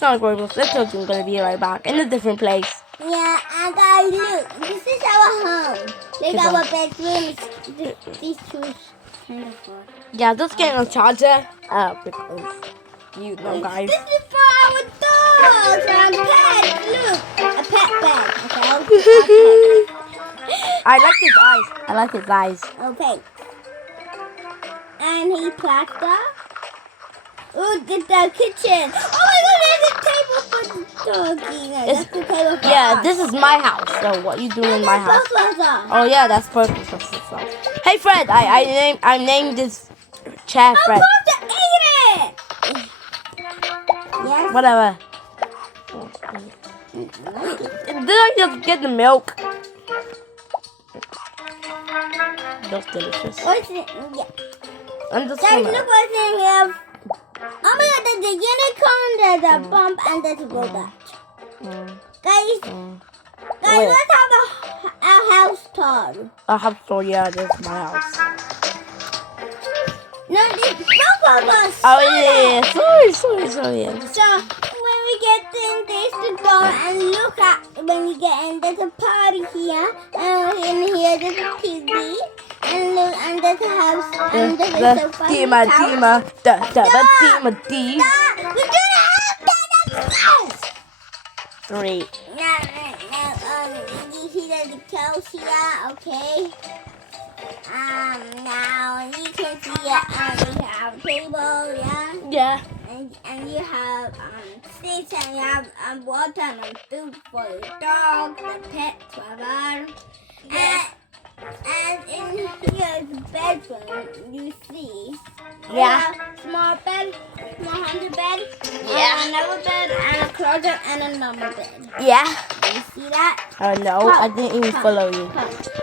not going to. I told you I'm gonna be right back in a different place. Yeah, and guys, look, this is our home. Look, our bedroom. These two kind of far. Yeah, just getting a charger. Because you know, guys. This is for our dogs and pets. Look, a pet bed. Okay. I like his eyes. I like his eyes. Okay. And he plaster. Oh, the kitchen. Oh my God, there's a table for the doggy. No, that's the table for us. This is my house. So what you doing in my house? Oh yeah, that's perfect. Hey Fred, I named this chair Fred. I'm supposed to eat it. Yes. Whatever. Did I just get the milk? That's delicious. What's in? Yeah. I'm just Guys, gonna... look what's in here. Oh my God, there's a unicorn, there's a bump, and there's a robot. Guys, let's have a house tour. A house tour, yeah, this is my house. No, this both of us. Oh yeah, sorry. So when we get in, there's the door, and look at when we get in, there's a party here, and in here there's a TV, and look, and there's a house, and there's a sofa. We're gonna have that. 3. You see there's the cows here, okay? Now you can see it, you have a table, yeah? Yeah. And you have seats, and you have water and food for the dog, the pet, whatever. And in here is the bedroom, you see. Yeah. Small bed, small hundred bed. Yeah. And another bed, and a closet, and a normal bed. Yeah. You see that? No, I didn't even follow you.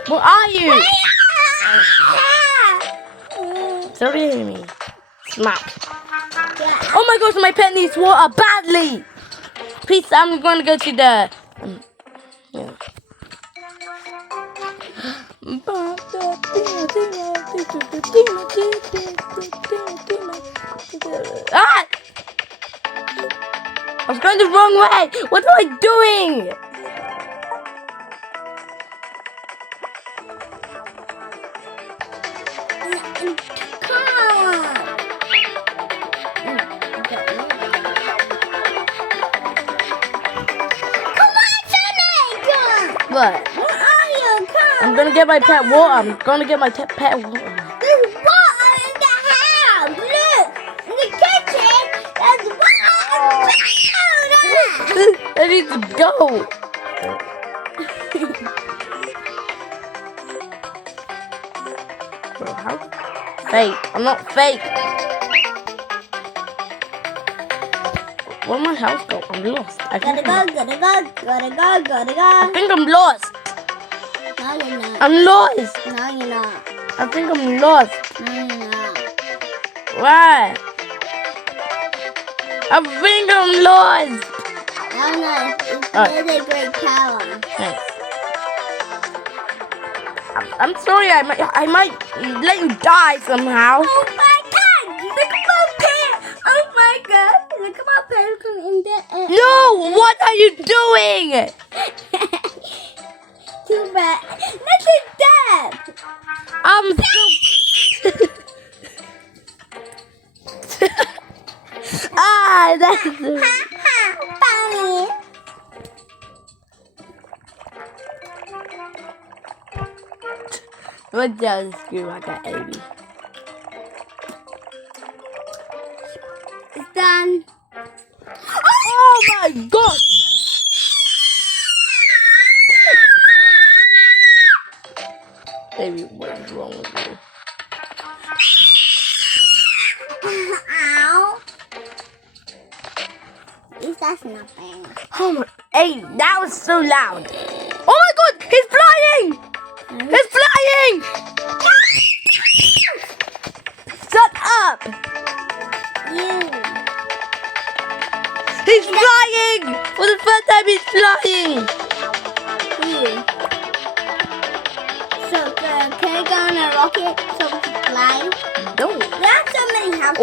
Where are you? Sorry, me. Smack. Yeah. Oh my gosh, my pet needs water badly. Please, I'm gonna go to the. Yeah. Ah! I was going the wrong way. What am I doing? What? Where are you? Come. I'm gonna get my pet water. I'm gonna get my pet water. There's water in the house. Look, in the kitchen, there's water. I need to go. Bro, how? Fake. I'm not fake. Where'd my house go? I'm lost. I Gotta go. think I'm lost. No, you're not. I'm lost. No, you're not. I think I'm lost. No, you're not. Why? I think I'm lost. No, it's a great power. Thanks. I'm sorry. I might let you die somehow. Oh my God! Look at my pet! Oh my God! Look at my pet in the No! What are you doing? Too bad. Look at that! I'm so... that's... Funny. What does scream like an 80? It's done. Oh my God! Baby, what is wrong with you? Ow. At least that's nothing. Oh my... Hey, that was so loud. Oh my God! He's flying! He's flying! Shut up! You. He's flying! For the first time, he's flying! You. So, can I go on a rocket so we can fly? don't. There are so many houses.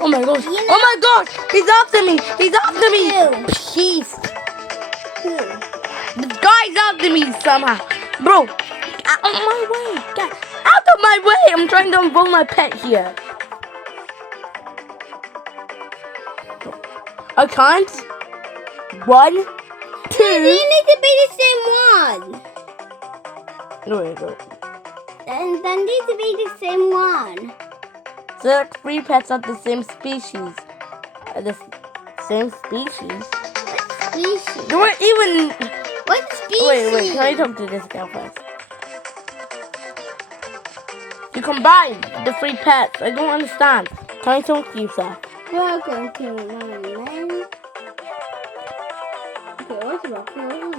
Oh my gosh. You know- Oh my gosh. He's after me. He's after me. Who? He's. Who? The guy's after me somehow. Bro, out of my way. Get out of my way. I'm trying to unroll my pet here. I can't. 1, 2. They need to be the same one. Wait. And they need to be the same one. Select 3 pets of the same species. The same species? What species? There weren't even. What species? Wait. Can I talk to this girl first? You combine the 3 pets. I don't understand. Can I talk to you, sir? Welcome to my man. Okay, what's about time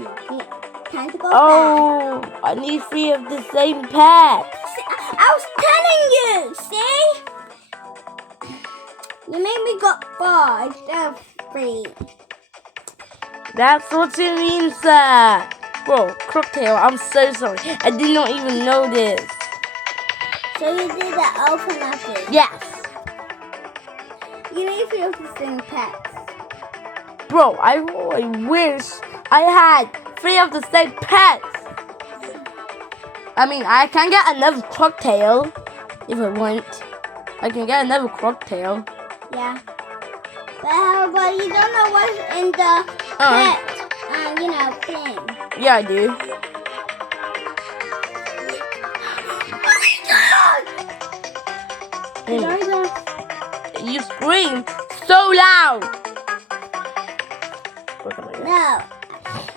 to go back. Oh, I need 3 of the same pets. I was telling you, see? You made me go 4 instead of 3. That's what you mean, sir. Bro, Crocklail, I'm so sorry. I did not even know this. So you did that all for nothing? Yes. You need 3 of the same pets. Bro, I wish I had 3 of the same pets. I mean, I can get another Crocklail if I want. I can get another Crocklail. Yeah. But you don't know what's in the pet, thing. Yeah, I do. You scream so loud. No.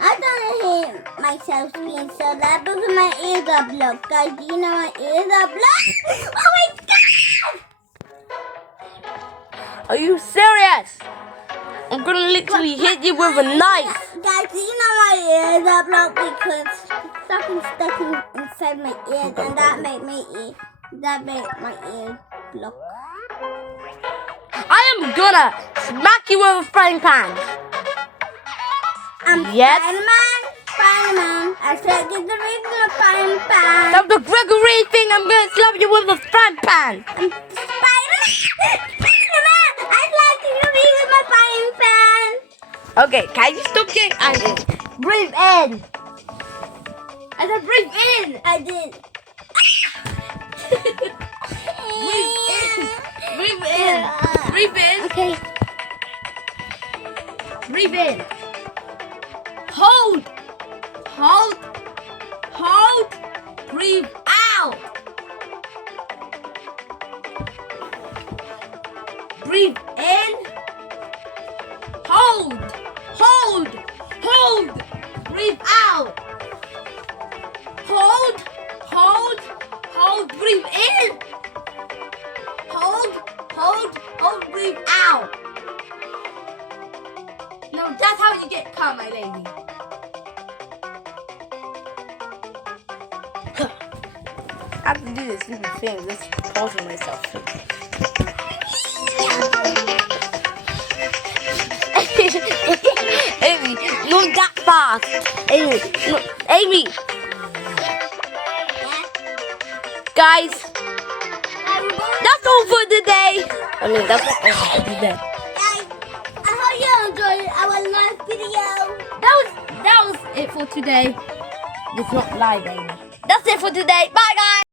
I don't hear myself scream so loud because my ears are blocked. Guys, do you know my ears are blocked? Oh my god! Are you serious? I'm gonna literally hit you with a knife. Guys, do you know my ears are blocked because something's stuck inside my ears and that made my ears block. I am gonna smack you with a frying pan. Yes. Spider-Man. I said get the regular frying pan. Stop the Gregory thing. I'm gonna slap you with a frying pan. I'm Spider-Man. I'd like to read with my frying pan. Okay, can you stop getting angry? Breathe in. I said breathe in. I did. Breathe in. Breathe in. Okay. Breathe in. Hold. Breathe out. Breathe in. Hold. Breathe out. Hold. Breathe in. Hold. Breathe out. No, that's how you get calm, my lady. I have to do this stupid thing. This is pausing myself. Amy, not that fast. Amy. Guys, that's all for today. I mean, that's not all for today. I hope you enjoyed our live video. That was it for today. It's not live, Amy. That's it for today. Bye, guys.